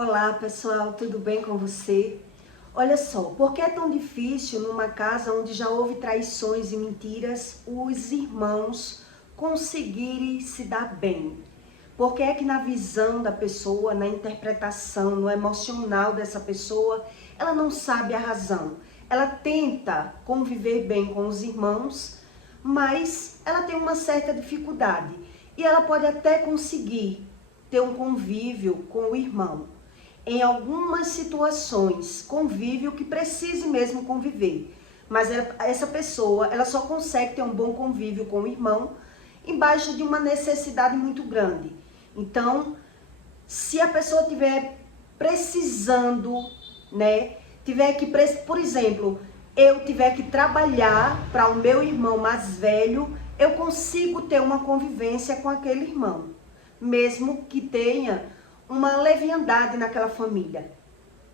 Olá pessoal, tudo bem com você? Olha só, por que é tão difícil numa casa onde já houve traições e mentiras, os irmãos conseguirem se dar bem? Por que é que na visão da pessoa, na interpretação, no emocional dessa pessoa, ela não sabe a razão? Ela tenta conviver bem com os irmãos, mas ela tem uma certa dificuldade e ela pode até conseguir ter um convívio com o irmão. Em algumas situações, convívio que precise mesmo conviver. Mas essa pessoa, ela só consegue ter um bom convívio com o irmão embaixo de uma necessidade muito grande. Então, se a pessoa tiver precisando, tiver que, por exemplo, eu tiver que trabalhar para o meu irmão mais velho, eu consigo ter uma convivência com aquele irmão, mesmo que tenha uma leviandade naquela família,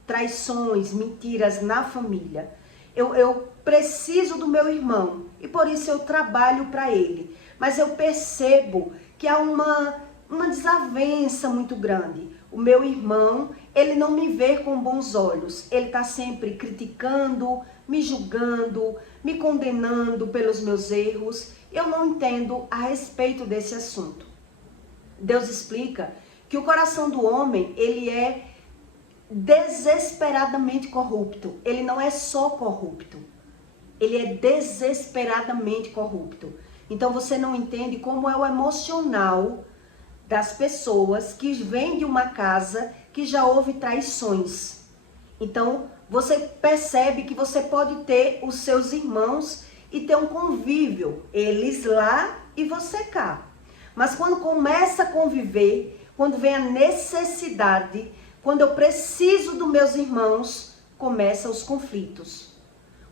traições, mentiras na família. Eu preciso do meu irmão e por isso eu trabalho para ele. Mas eu percebo que há uma desavença muito grande. O meu irmão, ele não me vê com bons olhos. Ele está sempre criticando, me julgando, me condenando pelos meus erros. Eu não entendo a respeito desse assunto. Deus explica que o coração do homem, ele é desesperadamente corrupto. Ele não é só corrupto, ele é desesperadamente corrupto. Então você não entende como é o emocional das pessoas que vêm de uma casa que já houve traições. Então você percebe que você pode ter os seus irmãos e ter um convívio, eles lá e você cá. Mas quando começa a conviver, quando vem a necessidade, quando eu preciso dos meus irmãos, começam os conflitos.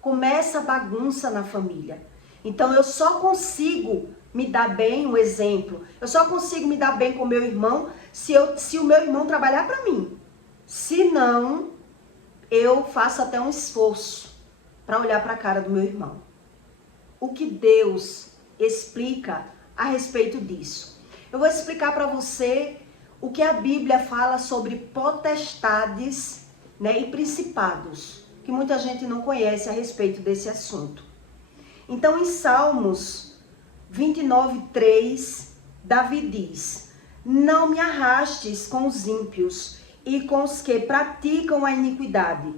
Começa a bagunça na família. Então eu só consigo me dar bem, um exemplo, eu só consigo me dar bem com o meu irmão se o meu irmão trabalhar para mim. Se não, eu faço até um esforço para olhar para a cara do meu irmão. O que Deus explica a respeito disso? Eu vou explicar para você o que a Bíblia fala sobre potestades, e principados, que muita gente não conhece a respeito desse assunto. Então, em Salmos 29:3, Davi diz: não me arrastes com os ímpios e com os que praticam a iniquidade,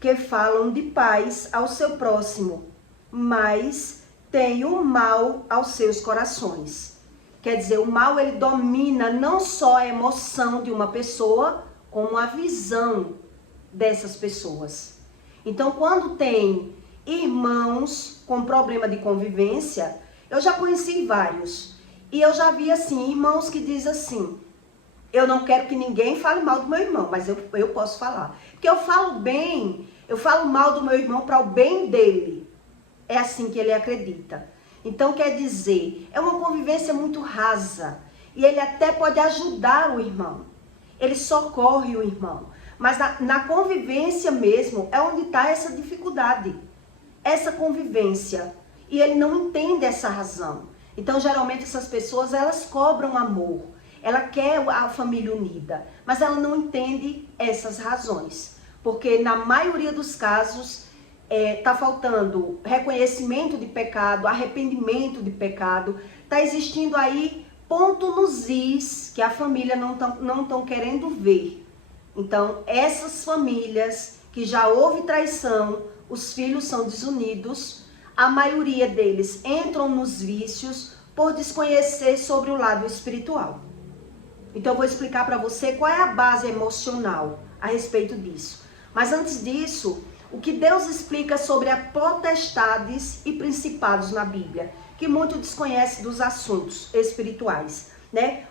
que falam de paz ao seu próximo, mas têm o mal aos seus corações. Quer dizer, o mal, ele domina não só a emoção de uma pessoa, como a visão dessas pessoas. Então, quando tem irmãos com problema de convivência, eu já conheci vários. E eu já vi, assim, irmãos que dizem assim: eu não quero que ninguém fale mal do meu irmão, mas eu posso falar. Porque eu falo bem, eu falo mal do meu irmão para o bem dele. É assim que ele acredita. Então, quer dizer, é uma convivência muito rasa. E ele até pode ajudar o irmão. Ele socorre o irmão. Mas na convivência mesmo é onde está essa dificuldade. Essa convivência. E ele não entende essa razão. Então, geralmente, essas pessoas, elas cobram amor. Ela quer a família unida. Mas ela não entende essas razões. Porque na maioria dos casos, está faltando reconhecimento de pecado, arrependimento de pecado, está existindo aí ponto nos is que a família não estão querendo ver. Então, essas famílias que já houve traição, os filhos são desunidos, a maioria deles entram nos vícios por desconhecer sobre o lado espiritual. Então, eu vou explicar para você qual é a base emocional a respeito disso. Mas antes disso, o que Deus explica sobre as potestades e principados na Bíblia, que muito desconhece dos assuntos espirituais,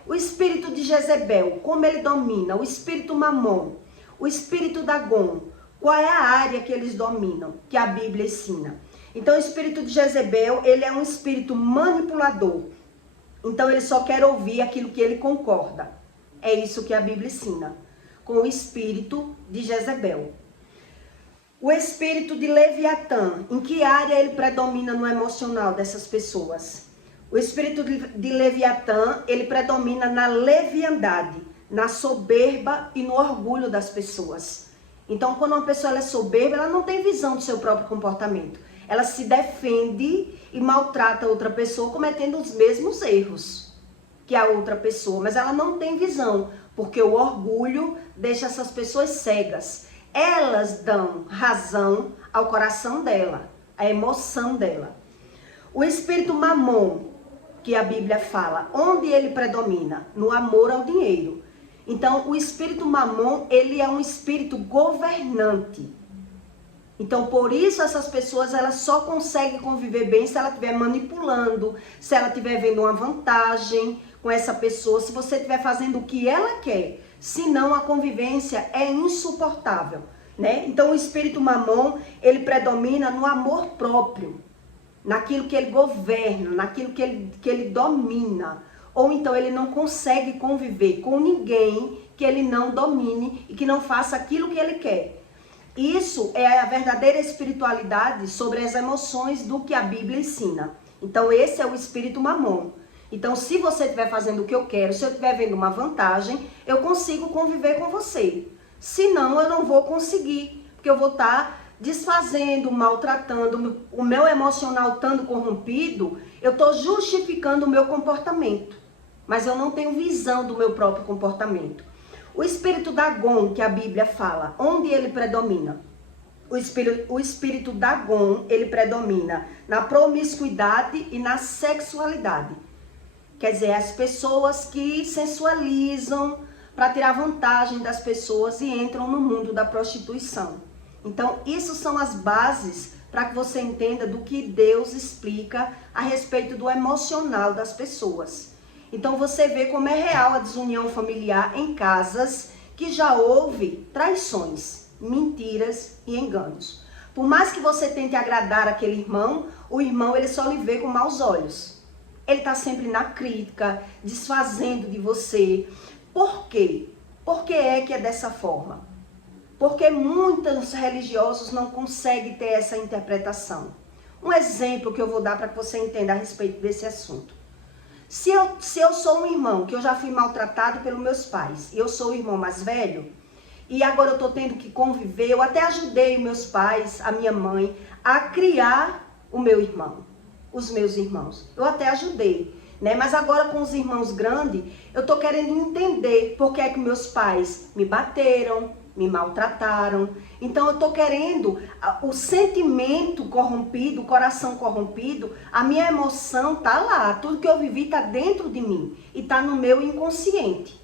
O espírito de Jezebel, como ele domina, o espírito Mamon, o espírito Dagon, qual é a área que eles dominam, que a Bíblia ensina. Então, o espírito de Jezebel, ele é um espírito manipulador. Então, ele só quer ouvir aquilo que ele concorda. É isso que a Bíblia ensina, com o espírito de Jezebel. O espírito de Leviatã, em que área ele predomina no emocional dessas pessoas? O espírito de Leviatã, ele predomina na leviandade, na soberba e no orgulho das pessoas. Então, quando uma pessoa ela é soberba, ela não tem visão do seu próprio comportamento. Ela se defende e maltrata outra pessoa cometendo os mesmos erros que a outra pessoa, mas ela não tem visão, porque o orgulho deixa essas pessoas cegas. Elas dão razão ao coração dela, à emoção dela. O espírito mamon, que a Bíblia fala, onde ele predomina? No amor ao dinheiro. Então, o espírito mamon, ele é um espírito governante. Então, por isso, essas pessoas, elas só conseguem conviver bem se ela estiver manipulando, se ela estiver vendo uma vantagem com essa pessoa, se você estiver fazendo o que ela quer. Senão, a convivência é insuportável, né? Então, o espírito mamon, ele predomina no amor próprio, naquilo que ele governa, naquilo que ele domina. Ou então, ele não consegue conviver com ninguém que ele não domine e que não faça aquilo que ele quer. Isso é a verdadeira espiritualidade sobre as emoções do que a Bíblia ensina. Então, esse é o espírito mamon. Então, se você estiver fazendo o que eu quero, se eu estiver vendo uma vantagem, eu consigo conviver com você. Senão, eu não vou conseguir, porque eu vou estar desfazendo, maltratando, o meu emocional estando corrompido, eu estou justificando o meu comportamento. Mas eu não tenho visão do meu próprio comportamento. O espírito Dagon, que a Bíblia fala, onde ele predomina? O espírito Dagon, ele predomina na promiscuidade e na sexualidade. Quer dizer, as pessoas que sensualizam para tirar vantagem das pessoas e entram no mundo da prostituição. Então, isso são as bases para que você entenda do que Deus explica a respeito do emocional das pessoas. Então você vê como é real a desunião familiar em casas que já houve traições, mentiras e enganos. Por mais que você tente agradar aquele irmão, o irmão ele só lhe vê com maus olhos. Ele está sempre na crítica, desfazendo de você. Por quê? Por que é que é dessa forma? Porque muitos religiosos não conseguem ter essa interpretação. Um exemplo que eu vou dar para que você entenda a respeito desse assunto. Se eu sou um irmão que eu já fui maltratado pelos meus pais, e eu sou o irmão mais velho, e agora eu estou tendo que conviver, eu até ajudei meus pais, a minha mãe, a criar o meu irmão, os meus irmãos. Eu até ajudei, né? Mas agora com os irmãos grandes, eu estou querendo entender por que é que meus pais me bateram, me maltrataram. Então eu estou querendo o sentimento corrompido, o coração corrompido, a minha emoção tá lá, tudo que eu vivi tá dentro de mim e tá no meu inconsciente.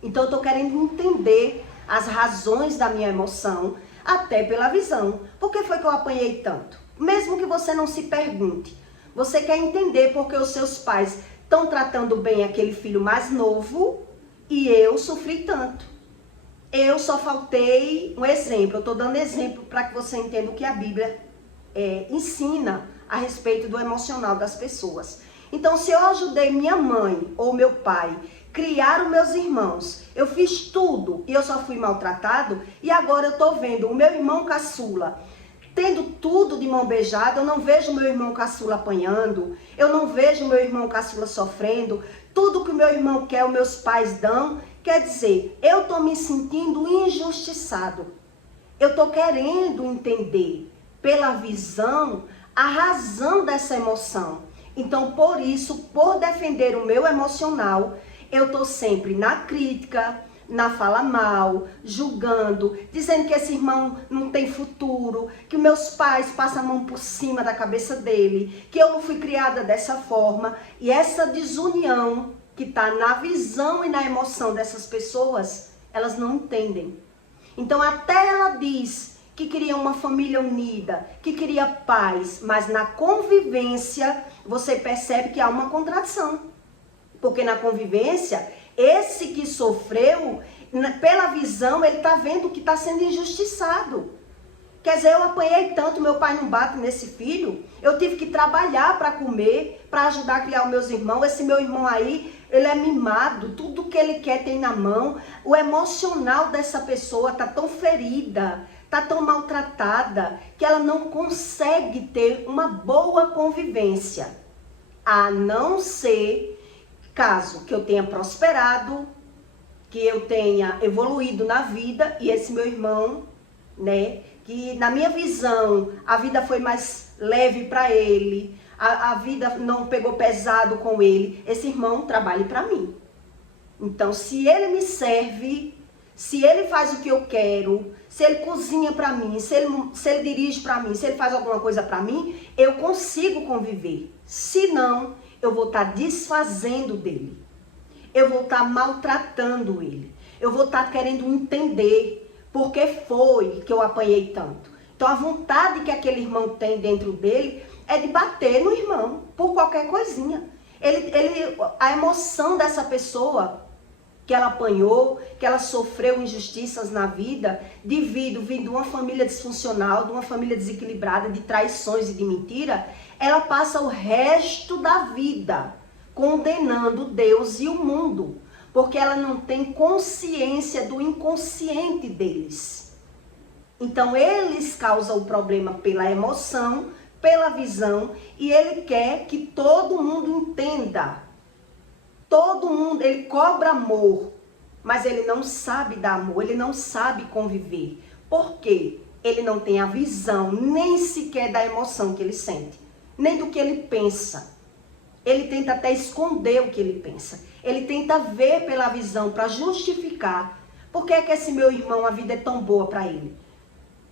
Então eu estou querendo entender as razões da minha emoção, até pela visão. Por que foi que eu apanhei tanto? Mesmo que você não se pergunte, você quer entender por que os seus pais estão tratando bem aquele filho mais novo e eu sofri tanto. Eu só faltei um exemplo, eu estou dando exemplo para que você entenda o que a Bíblia ensina a respeito do emocional das pessoas. Então, se eu ajudei minha mãe ou meu pai criar os meus irmãos, eu fiz tudo e eu só fui maltratado, e agora eu estou vendo o meu irmão caçula tendo tudo de mão beijada, eu não vejo meu irmão caçula apanhando, eu não vejo meu irmão caçula sofrendo, tudo que o meu irmão quer, os meus pais dão. Quer dizer, eu estou me sentindo injustiçado. Eu estou querendo entender pela visão a razão dessa emoção. Então, por isso, por defender o meu emocional, eu estou sempre na crítica, na fala mal, julgando, dizendo que esse irmão não tem futuro, que meus pais passam a mão por cima da cabeça dele, que eu não fui criada dessa forma. E essa desunião que está na visão e na emoção dessas pessoas, elas não entendem. Então até ela diz que queria uma família unida, que queria paz, mas na convivência você percebe que há uma contradição. Porque na convivência, esse que sofreu, pela visão, ele está vendo que está sendo injustiçado. Quer dizer, eu apanhei tanto, meu pai não bate nesse filho, eu tive que trabalhar para comer, para ajudar a criar os meus irmãos. Esse meu irmão aí, ele é mimado, tudo que ele quer tem na mão. O emocional dessa pessoa está tão ferida, está tão maltratada, que ela não consegue ter uma boa convivência. A não ser caso que eu tenha prosperado, que eu tenha evoluído na vida e esse meu irmão, né, que na minha visão a vida foi mais leve para ele, a vida não pegou pesado com ele, esse irmão trabalhe para mim. Então, se ele me serve, se ele faz o que eu quero, se ele cozinha para mim, se ele dirige para mim, se ele faz alguma coisa para mim, eu consigo conviver. Se não, eu vou estar desfazendo dele. Eu vou estar maltratando ele. Eu vou estar querendo entender por que foi que eu apanhei tanto. Então, a vontade que aquele irmão tem dentro dele é de bater no irmão por qualquer coisinha. A emoção dessa pessoa que ela apanhou, que ela sofreu injustiças na vida, vindo de uma família disfuncional, de uma família desequilibrada, de traições e de mentira, ela passa o resto da vida condenando Deus e o mundo, porque ela não tem consciência do inconsciente deles. Então, eles causam o problema pela emoção, pela visão, e ele quer que todo mundo entenda. Todo mundo, ele cobra amor, mas ele não sabe dar amor, ele não sabe conviver. Por quê? Ele não tem a visão, nem sequer da emoção que ele sente, nem do que ele pensa. Ele tenta até esconder o que ele pensa. Ele tenta ver pela visão para justificar. Por que é que esse meu irmão, a vida é tão boa para ele?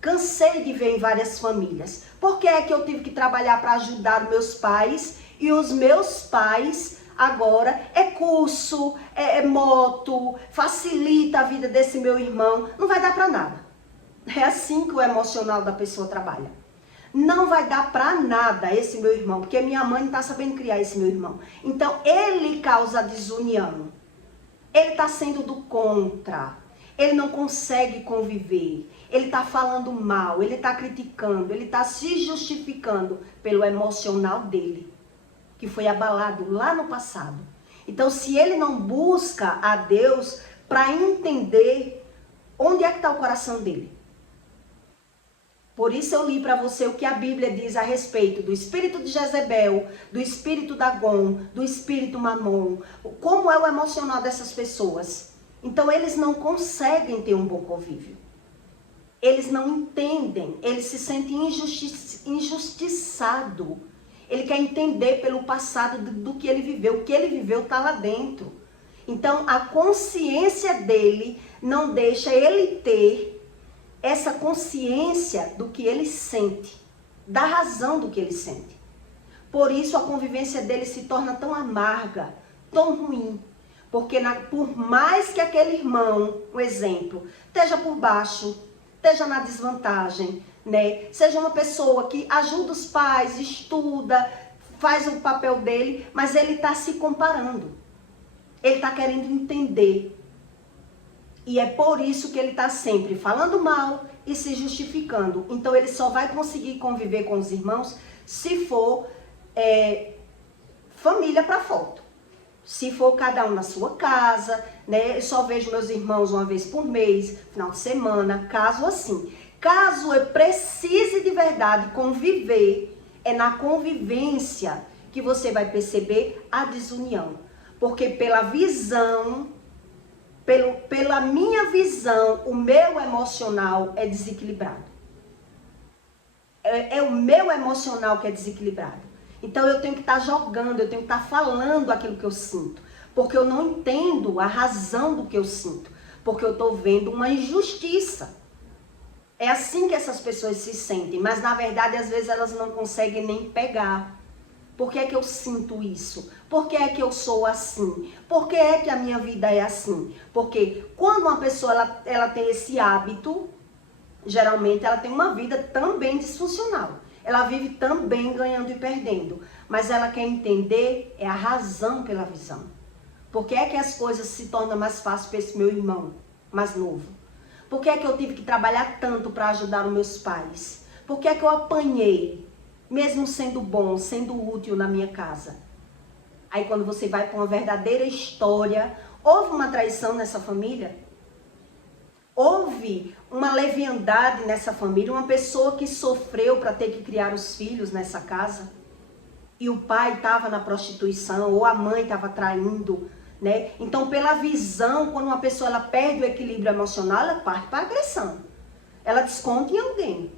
Cansei de ver em várias famílias. Por que é que eu tive que trabalhar para ajudar os meus pais e os meus pais agora é curso, é moto, facilita a vida desse meu irmão? Não vai dar para nada. É assim que o emocional da pessoa trabalha. Não vai dar para nada esse meu irmão, porque minha mãe não está sabendo criar esse meu irmão. Então, ele causa desunião. Ele está sendo do contra. Ele não consegue conviver. Ele está falando mal, ele está criticando, ele está se justificando pelo emocional dele, que foi abalado lá no passado. Então, se ele não busca a Deus para entender onde é que está o coração dele. Por isso eu li para você o que a Bíblia diz a respeito do espírito de Jezebel, do espírito Dagon, do espírito Mamon. Como é o emocional dessas pessoas. Então, eles não conseguem ter um bom convívio. Eles não entendem, eles se sentem injustiçado. Ele quer entender pelo passado do que ele viveu. O que ele viveu está lá dentro. Então, a consciência dele não deixa ele ter essa consciência do que ele sente, da razão do que ele sente. Por isso, a convivência dele se torna tão amarga, tão ruim. Porque por mais que aquele irmão, um exemplo, esteja por baixo, esteja na desvantagem, né? Seja uma pessoa que ajuda os pais, estuda, faz o papel dele, mas ele está se comparando. Ele está querendo entender. E é por isso que ele está sempre falando mal e se justificando. Então ele só vai conseguir conviver com os irmãos se for família para foto. Se for cada um na sua casa, né? Eu só vejo meus irmãos uma vez por mês, final de semana, caso assim. Caso eu precise de verdade conviver, é na convivência que você vai perceber a desunião. Porque pela visão, pela minha visão, o meu emocional é desequilibrado. É o meu emocional que é desequilibrado. Então eu tenho que estar jogando, eu tenho que estar falando aquilo que eu sinto. Porque eu não entendo a razão do que eu sinto. Porque eu estou vendo uma injustiça. É assim que essas pessoas se sentem. Mas na verdade, às vezes elas não conseguem nem pegar. Por que é que eu sinto isso? Por que é que eu sou assim? Por que é que a minha vida é assim? Porque quando uma pessoa ela tem esse hábito, geralmente ela tem uma vida também disfuncional. Ela vive também ganhando e perdendo. Mas ela quer entender a razão pela visão. Por que é que as coisas se tornam mais fáceis para esse meu irmão mais novo? Por que é que eu tive que trabalhar tanto para ajudar os meus pais? Por que é que eu apanhei? Mesmo sendo bom, sendo útil na minha casa. Aí quando você vai para uma verdadeira história, houve uma traição nessa família? Houve uma leviandade nessa família? Uma pessoa que sofreu para ter que criar os filhos nessa casa? E o pai estava na prostituição, ou a mãe estava traindo, né? Então, pela visão, quando uma pessoa ela perde o equilíbrio emocional, ela parte para agressão. Ela desconta em alguém.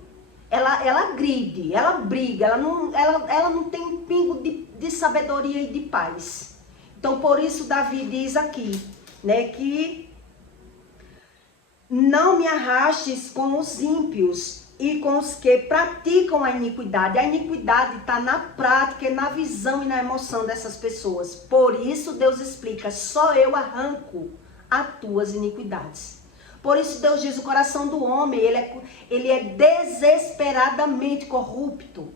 Ela agride, ela briga, ela não tem um pingo de sabedoria e de paz. Então, por isso, Davi diz aqui, né, que não me arrastes com os ímpios e com os que praticam a iniquidade. A iniquidade está na prática, na visão e na emoção dessas pessoas. Por isso, Deus explica, só eu arranco as tuas iniquidades. Por isso Deus diz, o coração do homem, ele é desesperadamente corrupto.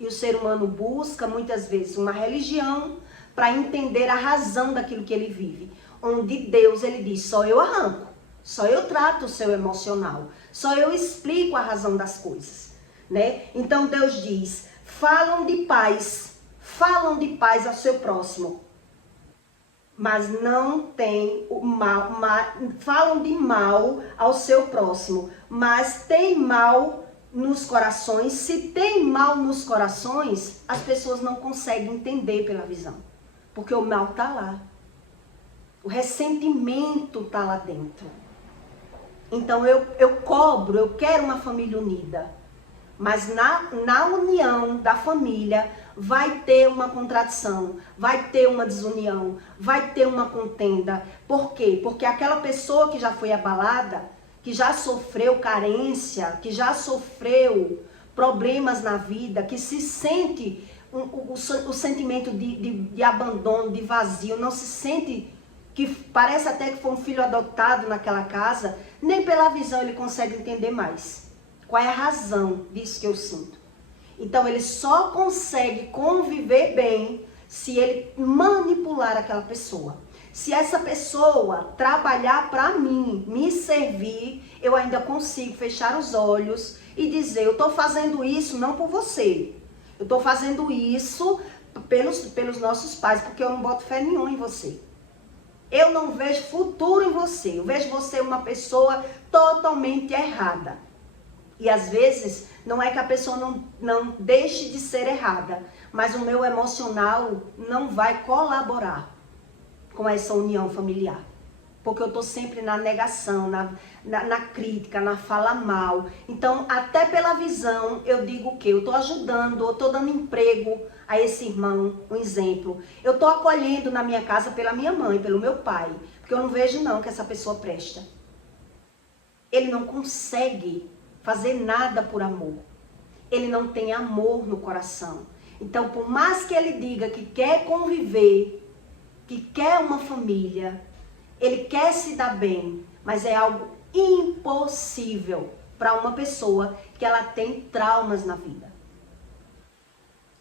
E o ser humano busca, muitas vezes, uma religião para entender a razão daquilo que ele vive. Onde Deus, ele diz, só eu arranco, só eu trato o seu emocional, só eu explico a razão das coisas, né? Então Deus diz, falam de paz ao seu próximo, mas não tem o mal, falam de mal ao seu próximo, mas tem mal nos corações. Se tem mal nos corações, as pessoas não conseguem entender pela visão, porque o mal está lá, o ressentimento está lá dentro. Então eu cobro, eu quero uma família unida, mas na união da família vai ter uma contradição, vai ter uma desunião, vai ter uma contenda. Por quê? Porque aquela pessoa que já foi abalada, que já sofreu carência, que já sofreu problemas na vida, que se sente o sentimento de abandono, de vazio, não se sente, que parece até que foi um filho adotado naquela casa, nem pela visão ele consegue entender mais. Qual é a razão disso que eu sinto? Então, ele só consegue conviver bem se ele manipular aquela pessoa. Se essa pessoa trabalhar para mim, me servir, eu ainda consigo fechar os olhos e dizer, eu estou fazendo isso não por você. Eu estou fazendo isso pelos nossos pais, porque eu não boto fé nenhuma em você. Eu não vejo futuro em você. Eu vejo você uma pessoa totalmente errada. E às vezes, não é que a pessoa não deixe de ser errada, mas o meu emocional não vai colaborar com essa união familiar. Porque eu estou sempre na negação, na crítica, na fala mal. Então, até pela visão, eu digo o quê? Eu estou ajudando, eu estou dando emprego a esse irmão, um exemplo. Eu estou acolhendo na minha casa pela minha mãe, pelo meu pai. Porque eu não vejo não que essa pessoa presta. Ele não consegue fazer nada por amor. Ele não tem amor no coração. Então, por mais que ele diga que quer conviver, que quer uma família, ele quer se dar bem, mas é algo impossível para uma pessoa que ela tem traumas na vida.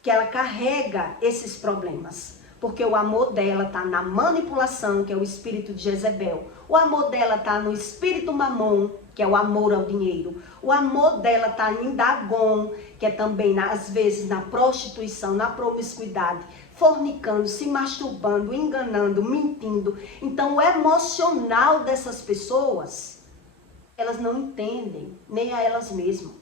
Que ela carrega esses problemas. Porque o amor dela está na manipulação, que é o espírito de Jezebel. O amor dela está no espírito Mamon, que é o amor ao dinheiro. O amor dela está em Dagon, que é também, às vezes, na prostituição, na promiscuidade, fornicando, se masturbando, enganando, mentindo. Então, o emocional dessas pessoas, elas não entendem, nem a elas mesmas.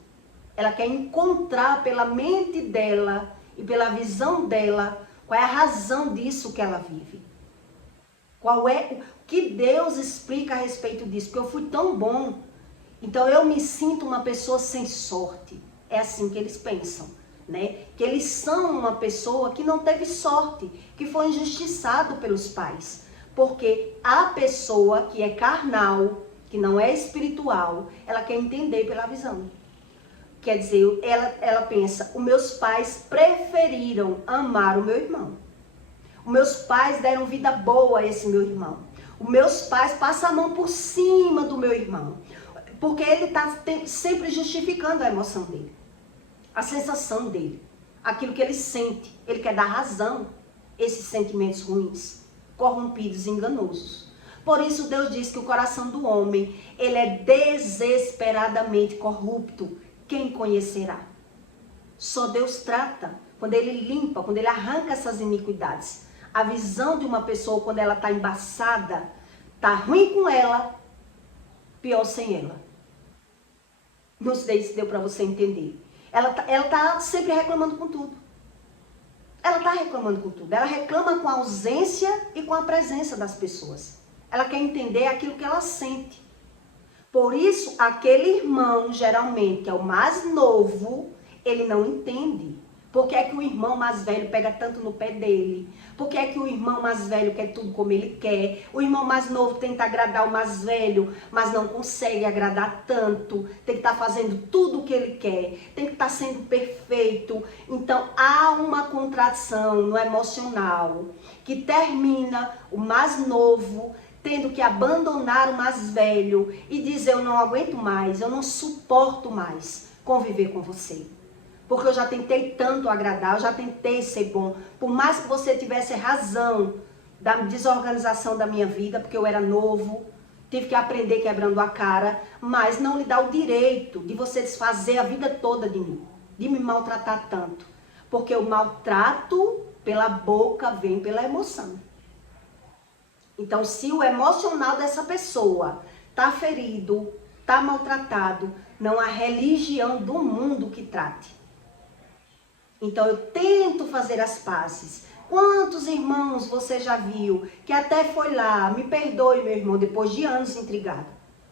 Ela quer encontrar pela mente dela e pela visão dela qual é a razão disso que ela vive. Qual é o que Deus explica a respeito disso? Porque eu fui tão bom, então eu me sinto uma pessoa sem sorte. É assim que eles pensam, né? Que eles são uma pessoa que não teve sorte, que foi injustiçado pelos pais. Porque a pessoa que é carnal, que não é espiritual, ela quer entender pela visão. Quer dizer, ela pensa, os meus pais preferiram amar o meu irmão. Os meus pais deram vida boa a esse meu irmão. Os meus pais passam a mão por cima do meu irmão. Porque ele está sempre justificando a emoção dele. A sensação dele. Aquilo que ele sente. Ele quer dar razão a esses sentimentos ruins, corrompidos e enganosos. Por isso Deus diz que o coração do homem, ele é desesperadamente corrupto. Quem conhecerá? Só Deus trata, quando ele limpa, quando ele arranca essas iniquidades. A visão de uma pessoa, quando ela está embaçada, está ruim com ela, pior sem ela. Não sei se deu para você entender. Ela tá sempre reclamando com tudo. ela está reclamando com tudo. Ela reclama com a ausência e com a presença das pessoas. Ela quer entender aquilo que ela sente. Por isso, aquele irmão, geralmente, é o mais novo, ele não entende. Por que é que o irmão mais velho pega tanto no pé dele? Por que é que o irmão mais velho quer tudo como ele quer? O irmão mais novo tenta agradar o mais velho, mas não consegue agradar tanto. Tem que estar fazendo tudo o que ele quer. Tem que estar sendo perfeito. Então, há uma contradição no emocional que termina o mais novo tendo que abandonar o mais velho e dizer: eu não aguento mais, eu não suporto mais conviver com você. Porque eu já tentei tanto agradar, eu já tentei ser bom. Por mais que você tivesse razão da desorganização da minha vida, porque eu era novo, tive que aprender quebrando a cara, mas não lhe dá o direito de você desfazer a vida toda de mim, de me maltratar tanto. Porque o maltrato pela boca vem pela emoção. Então, se o emocional dessa pessoa está ferido, está maltratado, não há religião do mundo que trate. Então, eu tento fazer as pazes. Quantos irmãos você já viu que até foi lá: me perdoe, meu irmão, depois de anos intrigado.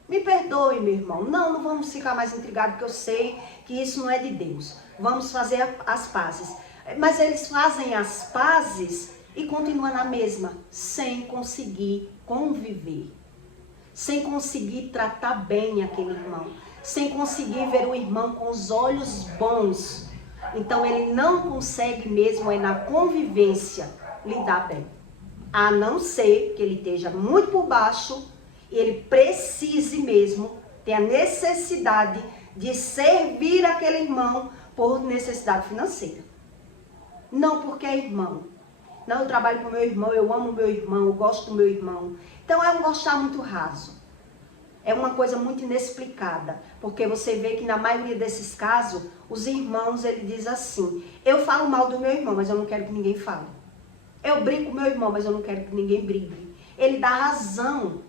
Me perdoe, meu irmão. Não vamos ficar mais intrigados, porque eu sei que isso não é de Deus. Vamos fazer as pazes. Mas eles fazem as pazes e continuam na mesma, sem conseguir conviver. Sem conseguir tratar bem aquele irmão. Sem conseguir ver o irmão com os olhos bons. Então, ele não consegue mesmo, na convivência, lidar bem. A não ser que ele esteja muito por baixo e ele precise mesmo ter a necessidade de servir aquele irmão por necessidade financeira. Não porque é irmão. Não, eu trabalho com meu irmão, eu amo meu irmão, eu gosto do meu irmão. Então, é um gostar muito raso. É uma coisa muito inexplicada, porque você vê que na maioria desses casos, os irmãos, ele diz assim: eu falo mal do meu irmão, mas eu não quero que ninguém fale. Eu brigo com meu irmão, mas eu não quero que ninguém brigue. Ele dá razão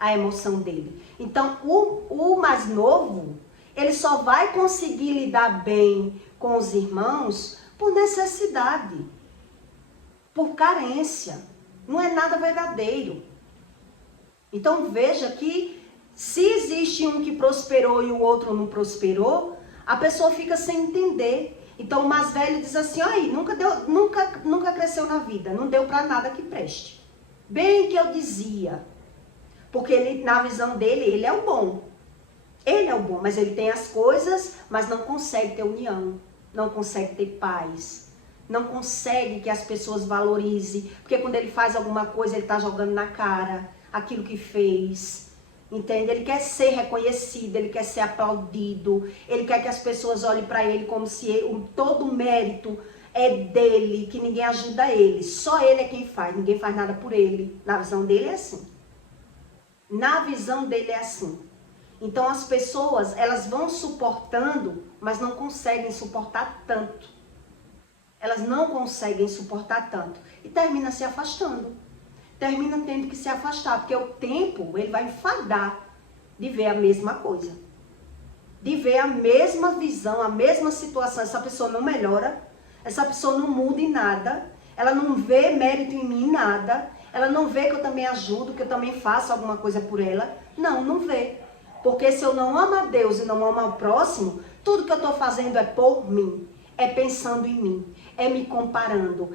à emoção dele. Então, o mais novo, ele só vai conseguir lidar bem com os irmãos por necessidade, por carência. Não é nada verdadeiro. Então, veja que se existe um que prosperou e o outro não prosperou, a pessoa fica sem entender. Então, o mais velho diz assim: aí, nunca cresceu na vida, não deu para nada que preste. Bem que eu dizia. Porque ele, na visão dele, ele é o bom. Ele é o bom, mas ele tem as coisas, mas não consegue ter união, não consegue ter paz, não consegue que as pessoas valorizem. Porque quando ele faz alguma coisa, ele está jogando na cara aquilo que fez. Entende? Ele quer ser reconhecido, ele quer ser aplaudido, ele quer que as pessoas olhem para ele como se todo o mérito é dele, que ninguém ajuda ele. Só ele é quem faz, ninguém faz nada por ele. Na visão dele é assim. Na visão dele é assim. Então as pessoas, elas vão suportando, mas não conseguem suportar tanto. Elas não conseguem suportar tanto. E termina se afastando. Termina tendo que se afastar, porque o tempo, ele vai enfadar de ver a mesma coisa. De ver a mesma visão, a mesma situação. Essa pessoa não melhora, essa pessoa não muda em nada, ela não vê mérito em mim em nada, ela não vê que eu também ajudo, que eu também faço alguma coisa por ela. Não vê. Porque se eu não amo a Deus e não amo ao próximo, tudo que eu estou fazendo é por mim, é pensando em mim, é me comparando,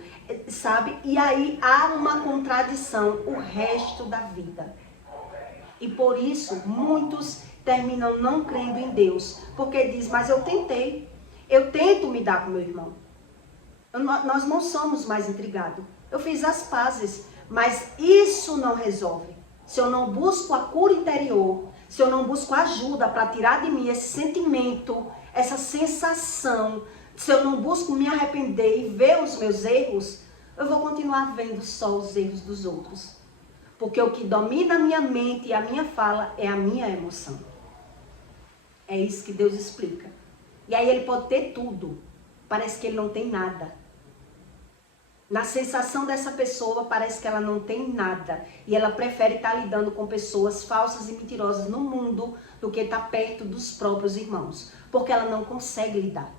sabe? E aí há uma contradição o resto da vida. E por isso, muitos terminam não crendo em Deus. Porque diz: mas eu tentei, eu tento me dar com meu irmão. Nós não somos mais intrigados. Eu fiz as pazes, mas isso não resolve. Se eu não busco a cura interior, se eu não busco ajuda para tirar de mim esse sentimento, essa sensação, se eu não busco me arrepender e ver os meus erros, eu vou continuar vendo só os erros dos outros. Porque o que domina a minha mente e a minha fala é a minha emoção. É isso que Deus explica. E aí ele pode ter tudo. Parece que ele não tem nada. Na sensação dessa pessoa, parece que ela não tem nada. E ela prefere estar lidando com pessoas falsas e mentirosas no mundo do que estar perto dos próprios irmãos. Porque ela não consegue lidar.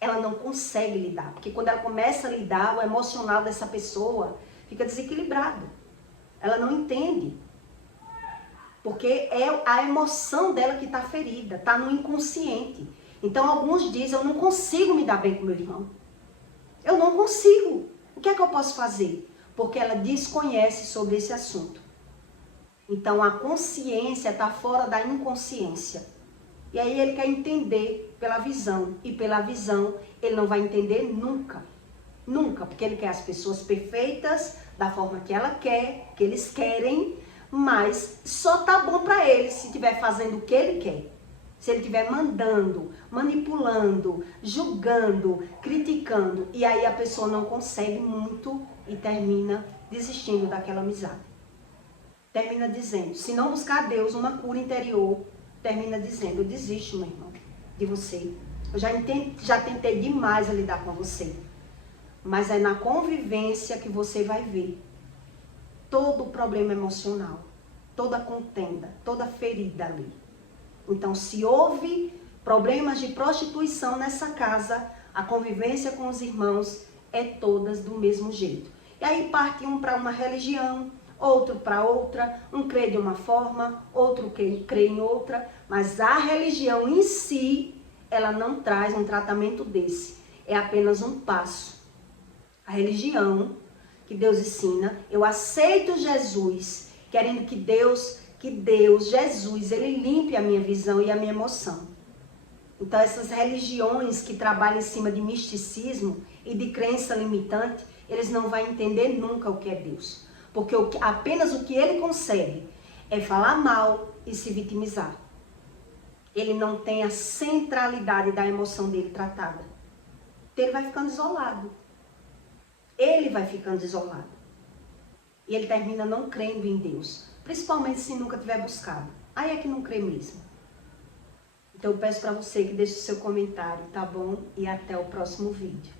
ela não consegue lidar. Porque quando ela começa a lidar, o emocional dessa pessoa fica desequilibrado. Ela não entende. Porque é a emoção dela que está ferida, está no inconsciente. Então alguns dizem, eu não consigo me dar bem com meu irmão. Eu não consigo. O que é que eu posso fazer? Porque ela desconhece sobre esse assunto. Então a consciência está fora da inconsciência. E aí ele quer entender pela visão. E pela visão ele não vai entender nunca. Nunca. Porque ele quer as pessoas perfeitas, da forma que ela quer, que eles querem. Mas só tá bom para ele se estiver fazendo o que ele quer. Se ele estiver mandando, manipulando, julgando, criticando. E aí a pessoa não consegue muito e termina desistindo daquela amizade. Termina dizendo, se não buscar a Deus uma cura interior, termina dizendo, eu desisto, meu irmão, de você. Eu já tentei demais a lidar com você. Mas é na convivência que você vai ver todo o problema emocional, toda a contenda, toda a ferida ali. Então, se houve problemas de prostituição nessa casa, a convivência com os irmãos é todas do mesmo jeito. E aí parte um para uma religião, outro para outra, um crê de uma forma, outro crê em outra, mas a religião em si, ela não traz um tratamento desse, é apenas um passo. A religião que Deus ensina, eu aceito Jesus, querendo que Deus, Jesus, ele limpe a minha visão e a minha emoção. Então essas religiões que trabalham em cima de misticismo e de crença limitante, eles não vão entender nunca o que é Deus. Porque apenas o que ele consegue é falar mal e se vitimizar. Ele não tem a centralidade da emoção dele tratada. Então ele vai ficando isolado. Ele vai ficando isolado. E ele termina não crendo em Deus. Principalmente se nunca tiver buscado. Aí é que não crê mesmo. Então eu peço para você que deixe o seu comentário, tá bom? E até o próximo vídeo.